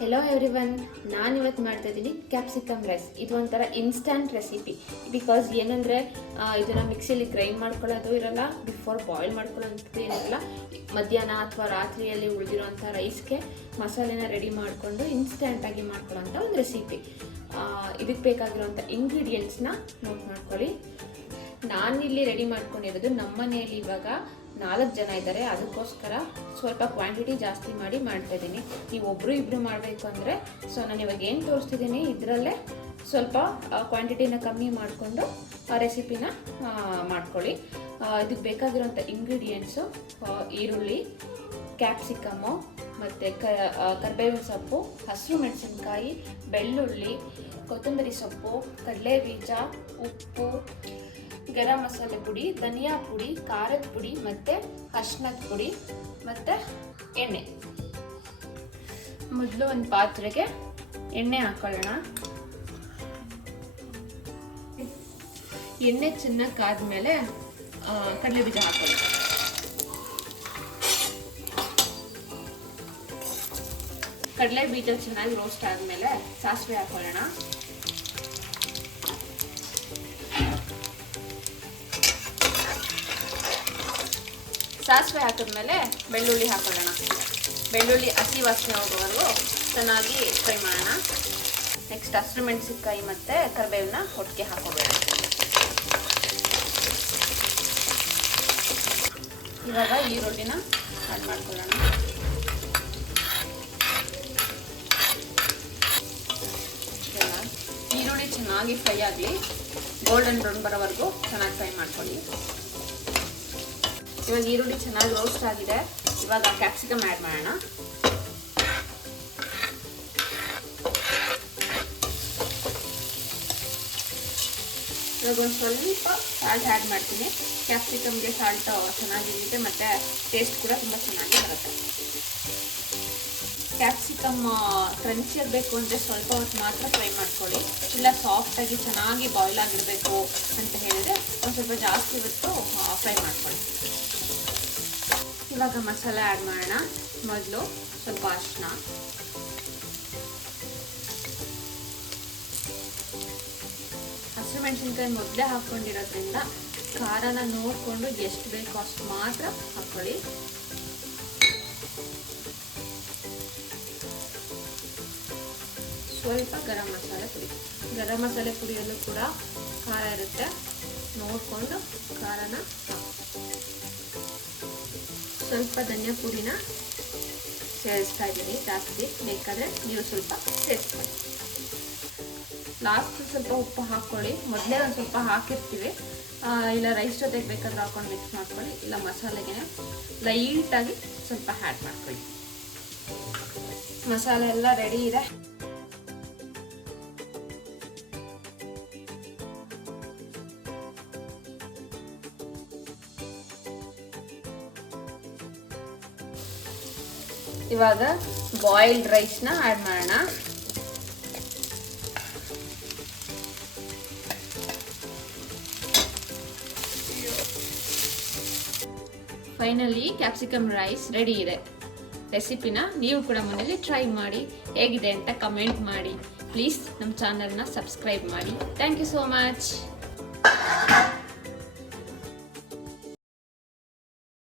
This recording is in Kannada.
ಹೆಲೋ ಎವ್ರಿವನ್, ನಾನು ಇವತ್ತು ಮಾಡ್ತಾ ಇದ್ದೀನಿ ಕ್ಯಾಪ್ಸಿಕಮ್ ರೈಸ್. ಇದು ಒಂಥರ ಇನ್ಸ್ಟಂಟ್ ರೆಸಿಪಿ. ಬಿಕಾಸ್ ಏನಂದರೆ ಇದನ್ನು ಮಿಕ್ಸಿಯಲ್ಲಿ ಗ್ರೈಂಡ್ ಮಾಡ್ಕೊಳ್ಳೋದು ಇರೋಲ್ಲ, ಬಿಫೋರ್ ಬಾಯ್ಲ್ ಮಾಡ್ಕೊಳ್ಳೋಂಥದ್ದು ಏನಿರಲ್ಲ. ಮಧ್ಯಾಹ್ನ ಅಥವಾ ರಾತ್ರಿಯಲ್ಲಿ ಉಳಿದಿರೋಂಥ ರೈಸ್ಗೆ ಮಸಾಲೆನ ರೆಡಿ ಮಾಡಿಕೊಂಡು ಇನ್ಸ್ಟಂಟಾಗಿ ಮಾಡ್ಕೊಳ್ಳೋಂಥ ಒಂದು ರೆಸಿಪಿ. ಇದಕ್ಕೆ ಬೇಕಾಗಿರೋಂಥ ಇಂಗ್ರೀಡಿಯೆಂಟ್ಸ್ನ ನೋಟ್ ಮಾಡ್ಕೊಳ್ಳಿ. ನಾನಿಲ್ಲಿ ರೆಡಿ ಮಾಡ್ಕೊಂಡಿರೋದು ನಮ್ಮ ಮನೆಯಲ್ಲಿ ಇವಾಗ 4 ಜನ ಇದ್ದಾರೆ, ಅದಕ್ಕೋಸ್ಕರ ಸ್ವಲ್ಪ ಕ್ವಾಂಟಿಟಿ ಜಾಸ್ತಿ ಮಾಡಿ ಮಾಡ್ತಾಯಿದ್ದೀನಿ. ನೀವು ಒಬ್ಬರು ಇಬ್ಬರು ಮಾಡಬೇಕು ಅಂದರೆ ನಾನು ಇವಾಗ ಏನು ತೋರಿಸ್ತಿದ್ದೀನಿ ಇದರಲ್ಲೇ ಸ್ವಲ್ಪ ಕ್ವಾಂಟಿಟಿನ ಕಮ್ಮಿ ಮಾಡಿಕೊಂಡು ಆ ರೆಸಿಪಿನ ಮಾಡ್ಕೊಳ್ಳಿ. ಇದಕ್ಕೆ ಬೇಕಾಗಿರೋಂಥ ಇಂಗ್ರೀಡಿಯೆಂಟ್ಸು ಈರುಳ್ಳಿ, ಕ್ಯಾಪ್ಸಿಕಮ್ಮು, ಮತ್ತು ಕರಿಬೇವಿನ ಸೊಪ್ಪು, ಹಸಿರು ಮೆಣಸಿನ್ಕಾಯಿ, ಬೆಳ್ಳುಳ್ಳಿ, ಕೊತ್ತಂಬರಿ ಸೊಪ್ಪು, ಕಡಲೆ ಬೀಜ, ಉಪ್ಪು, ಗರಂ ಮಸಾಲೆ ಪುಡಿ, ಧನಿಯಾ ಪುಡಿ, ಖಾರದ ಪುಡಿ ಮತ್ತು ಅರಿಶಿನದ ಪುಡಿ ಮತ್ತು ಎಣ್ಣೆ. ಮೊದಲು ಒಂದು ಪಾತ್ರೆಗೆ ಎಣ್ಣೆ ಹಾಕೊಳ್ಳೋಣ. ಎಣ್ಣೆ ಚೆನ್ನಾಗಿ ಕಾದ್ಮೇಲೆ ಕಡಲೆ ಬೀಜ ಹಾಕೊಳ್ಳೋಣ. ಕಡಲೆ ಬೀಜ ಚೆನ್ನಾಗಿ ರೋಸ್ಟ್ ಆದಮೇಲೆ ಸಾಸಿವೆ ಹಾಕೊಳ್ಳೋಣ. ಸಾಸಿವೆ ಹಾಕಿದ್ಮೇಲೆ ಬೆಳ್ಳುಳ್ಳಿ ಹಾಕೊಳ್ಳೋಣ. ಬೆಳ್ಳುಳ್ಳಿ ಹಸಿ ವಾಸನೆ ಹೋಗೋವರೆಗೂ ಚೆನ್ನಾಗಿ ಫ್ರೈ ಮಾಡೋಣ. ನೆಕ್ಸ್ಟ್ ಹಸಿರು ಮೆಣಸಿನ್ಕಾಯಿ ಮತ್ತು ಕರಿಬೇವನ್ನ ಒಟ್ಟಿಗೆ ಹಾಕೋಬೇಡ. ಇವಾಗ ಈರುಳ್ಳಿನ ಆ್ಯಡ್ ಮಾಡ್ಕೊಳ್ಳೋಣ. ಈರುಳ್ಳಿ ಚೆನ್ನಾಗಿ ಫ್ರೈ ಆಗಲಿ, ಗೋಲ್ಡನ್ ಬ್ರೌನ್ ಬರೋವರೆಗೂ ಚೆನ್ನಾಗಿ ಫ್ರೈ ಮಾಡ್ಕೊಳ್ಳಿ. ಇವಾಗ ಈರುಳ್ಳಿ ಚೆನ್ನಾಗಿ ರೋಸ್ಟ್ ಆಗಿದೆ. ಇವಾಗ ಕ್ಯಾಪ್ಸಿಕಮ್ ಆ್ಯಡ್ ಮಾಡೋಣ. ಇವಾಗ ಒಂದು ಸ್ವಲ್ಪ ಸಾಲ್ಟ್ ಆ್ಯಡ್ ಮಾಡ್ತೀನಿ. ಕ್ಯಾಪ್ಸಿಕಮ್ಗೆ ಸಾಲ್ಟ್ ಚೆನ್ನಾಗಿರುತ್ತೆ ಮತ್ತು ಟೇಸ್ಟ್ ಕೂಡ ತುಂಬ ಚೆನ್ನಾಗಿ ಬರುತ್ತೆ. ಕ್ಯಾಪ್ಸಿಕಮ್ ಕ್ರಂಚಿ ಇರಬೇಕು ಅಂದರೆ ಸ್ವಲ್ಪ ಹೊತ್ತು ಮಾತ್ರ ಫ್ರೈ ಮಾಡ್ಕೊಳ್ಳಿ. ಇಲ್ಲ ಸಾಫ್ಟಾಗಿ ಚೆನ್ನಾಗಿ ಬಾಯ್ಲ್ ಆಗಿರಬೇಕು ಅಂತ ಹೇಳಿದರೆ ಒಂದು ಸ್ವಲ್ಪ ಜಾಸ್ತಿ ಹೊತ್ತು ಫ್ರೈ ಮಾಡ್ಕೊಳ್ಳಿ. ಇವಾಗ ಮಸಾಲೆ ಆ್ಯಡ್ ಮಾಡೋಣ. ಮೊದಲು ಸ್ವಲ್ಪ ಅರಿಶಿನ, ಹಸಿರು ಮೆಣಸಿನ್ಕಾಯಿ ಮೊದಲೇ ಹಾಕ್ಕೊಂಡಿರೋದ್ರಿಂದ ಖಾರನ ನೋಡಿಕೊಂಡು ಎಷ್ಟು ಬೇಕೋ ಅಷ್ಟು ಮಾತ್ರ ಹಾಕ್ಕೊಳ್ಳಿ. ಸ್ವಲ್ಪ ಗರಂ ಮಸಾಲೆ ಪುಡಿ. ಗರಂ ಮಸಾಲೆ ಪುಡಿಯಲ್ಲೂ ಕೂಡ ಖಾರ ಇರುತ್ತೆ, ನೋಡಿಕೊಂಡು ಖಾರನ ಹಾಕಿ. ಸ್ವಲ್ಪ ಧನಿಯಾ ಪುಡಿನ ಸೇರಿಸ್ತಾ ಇದ್ದೀನಿ ಜಾಸ್ತಿ, ಬೇಕಾದರೆ ನೀವು ಸ್ವಲ್ಪ ಸೇರಿಸ್ಕೊಳ್ಳಿ. ಲಾಸ್ಟ್ ಸ್ವಲ್ಪ ಉಪ್ಪು ಹಾಕ್ಕೊಳ್ಳಿ. ಮೊದಲೇ ಒಂದು ಸ್ವಲ್ಪ ಹಾಕಿರ್ತೀವಿ, ಇಲ್ಲ ರೈಸ್ ಜೊತೆಗೆ ಬೇಕಾದ್ರೆ ಹಾಕೊಂಡು ಮಿಕ್ಸ್ ಮಾಡ್ಕೊಳ್ಳಿ, ಇಲ್ಲ ಮಸಾಲೆಗೆ ಲೈಟಾಗಿ ಸ್ವಲ್ಪ ಆ್ಯಡ್ ಮಾಡ್ಕೊಳ್ಳಿ. ಮಸಾಲೆ ಎಲ್ಲ ರೆಡಿ ಇದೆ. ಇವಾಗ ಬಾಯ್ಲ್ಡ್ ರೈಸ್ನ ಆ್ಯಡ್ ಮಾಡೋಣ. ಫೈನಲಿ ಕ್ಯಾಪ್ಸಿಕಮ್ ರೈಸ್ ರೆಡಿ ಇದೆ. ರೆಸಿಪಿನ ನೀವು ಕೂಡ ಮನೇಲಿ ಟ್ರೈ ಮಾಡಿ, ಹೇಗಿದೆ ಅಂತ ಕಮೆಂಟ್ ಮಾಡಿ. ಪ್ಲೀಸ್ ನಮ್ಮ ಚಾನಲ್ನ ಸಬ್ಸ್ಕ್ರೈಬ್ ಮಾಡಿ. Thank you so much.